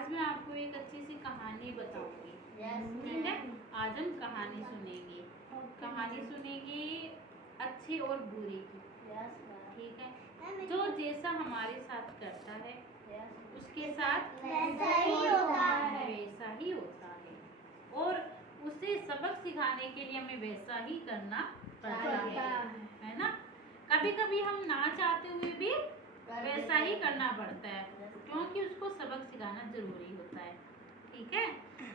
आज मैं आपको एक अच्छी सी कहानी बताऊंगी। ठीक है, आज हम कहानी सुनेंगे। कहानी सुनेंगे अच्छी और बुरी की। ठीक है, जो जैसा हमारे साथ करता है उसके साथ वैसा ही होता है। वैसा ही होता है, और उसे सबक सिखाने के लिए हमें वैसा ही करना पड़ता है ना। कभी कभी हम ना चाहते हुए भी वैसा ही करना पड़ता है, क्योंकि उसको सबक सिखाना जरूरी होता है। ठीक है,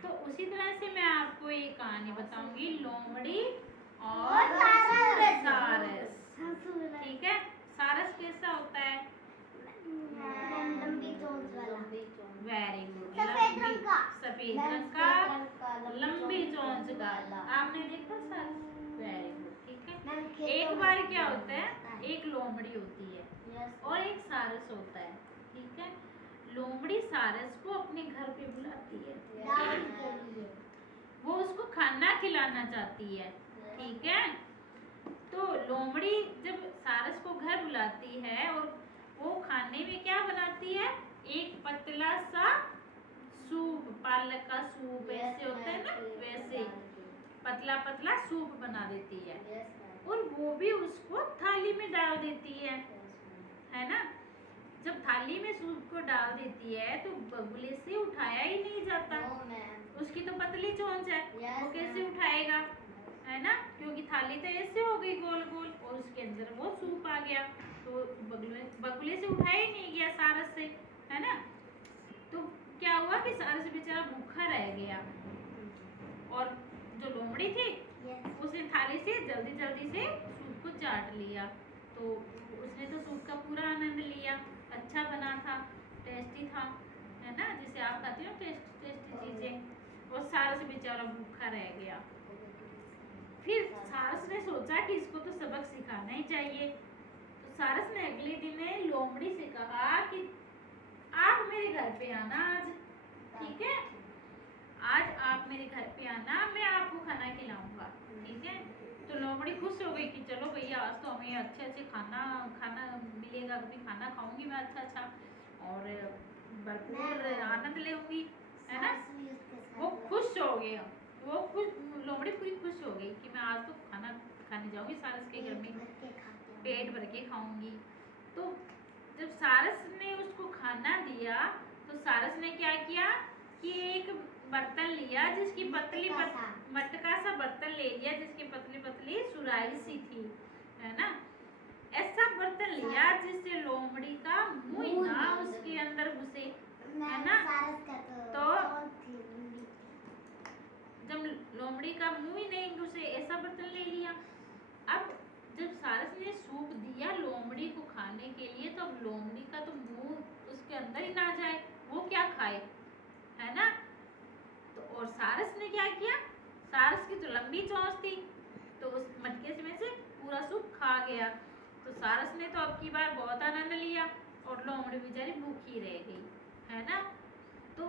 तो उसी तरह से मैं आपको एक कहानी बताऊंगी, लोमड़ी और सारस। ठीक है, सारस कैसा होता है? लंबी चोंच वाला। वेरी गुड, सफेद रंग का लंबी चोंच का। आपने देखा सारस? Very good. ठीक है, एक बार क्या होता है, एक लोमड़ी होती है और एक सारस होता है। ठीक है, लोमड़ी सारस को अपने घर पे बुलाती है, वो उसको खाना खिलाना चाहती है। ठीक है, तो लोमड़ी जब सारस को घर बुलाती है और वो खाने में क्या बनाती है, एक पतला सा सूप, पालक का सूप ऐसे होता है ना, वैसे पतला पतला सूप बना देती है, और वो भी उसको थाली में डाल देती है ना। जब थाली में सूप को डाल देती है तो बगुले से उठाया ही नहीं जाता। उसकी तो पतली चोंच है, वो कैसे उठाएगा, है ना, क्योंकि थाली तो ऐसे हो गई गोल गोल और उसके अंदर वो सूप आ गया, तो बगुले से उठाया ही नहीं गया सारस से, है ना। तो क्या हुआ कि सारस बेचारा भूखा रह गया, और जो लोमड़ी थी उसने थाली से जल्दी जल्दी से सूप को चाट लिया। तो उसने तो सूप का पूरा आनंद लिया, अच्छा बना था, टेस्टी था, है ना, जिसे आप खाते हो टेस्टी चीजें। और सारस बेचारा भूखा रह गया। फिर सारस ने सोचा कि इसको तो सबक सिखाना ही चाहिए। तो सारस ने अगले दिन लोमड़ी से कहा कि आप मेरे घर पे आना आज। ठीक है, आज आप मेरे घर पे आना, मैं आपको खाना खिलाऊंगा। ठीक है, तो लोमड़ी खुश हो गई कि चलो भैया, आज तो हमें अच्छे खाना मिलेगा, कभी खाना खाऊंगी मैं अच्छा और भरपूर आनंद लेंगी, है ना। वो खुश हो गया, लोमड़ी पूरी खुश हो गई कि मैं आज तो खाना खाने जाऊंगी सारस के घर में, पेट भर के खाऊंगी। तो जब सारस ने उसको खाना दिया तो सारस ने क्या किया कि एक बर्तन लिया जिसकी पतली मटका सा बर्तन ले लिया जिसकी पतली पतली सुराही सी थी, है ना। ऐसा बर्तन लिया जिससे लोमड़ी का मुंह ना उसके अंदर घुसे, है ना। तो जब लोमड़ी का मुंह ही नहीं घुसे, ऐसा बर्तन ले लिया। अब जब सारस ने सूप दिया लोमड़ी को खाने के लिए, तो अब लोमड़ी का तो मुंह उसके अंदर ही ना जाए, वो क्या खाए, है ना। तो और सारस ने क्या किया, सारस की तो लंबी चोंच थी, तो उस मटके में से पूरा सूप खा गया। तो सारस ने तो अब की बार बहुत आनंद लिया और लोमड़ी बेचारी भूखी रह गई, है ना। तो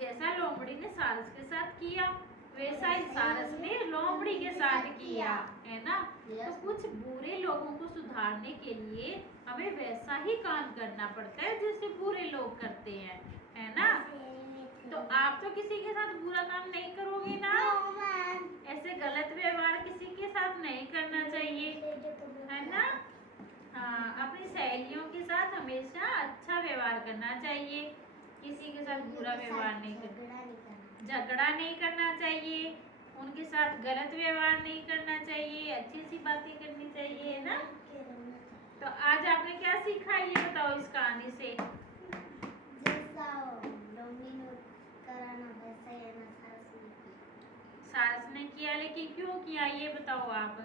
जैसा लोमड़ी ने सारस के साथ किया वैसा ही सारस ने लोमड़ी के साथ किया, है ना। तो कुछ बुरे लोगों को सुधारने के लिए हमें वैसा ही काम करना पड़ता है जैसे बुरे लोग करते हैं, है ना। तो आप तो किसी के साथ बुरा काम नहीं करोगे ना, ऐसे गलत व्यवहार किसी के साथ नहीं करना चाहिए, है ना। हाँ, अपनी सहेलियों के साथ हमेशा अच्छा व्यवहार करना चाहिए, किसी के साथ बुरा व्यवहार नहीं करना, झगड़ा नहीं करना चाहिए, उनके साथ गलत व्यवहार नहीं करना चाहिए, अच्छी सी बातें करनी चाहिए, है ना। तो आज आपने क्या सीखा ये बताओ इस कहानी से। सारस ने किया, लेकिन क्यों किया ये बताओ आप।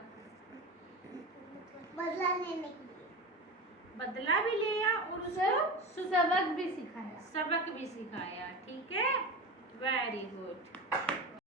बदला लेने के लिए, बदला भी लिया और उसको सबक भी सिखाया। ठीक है, वेरी गुड।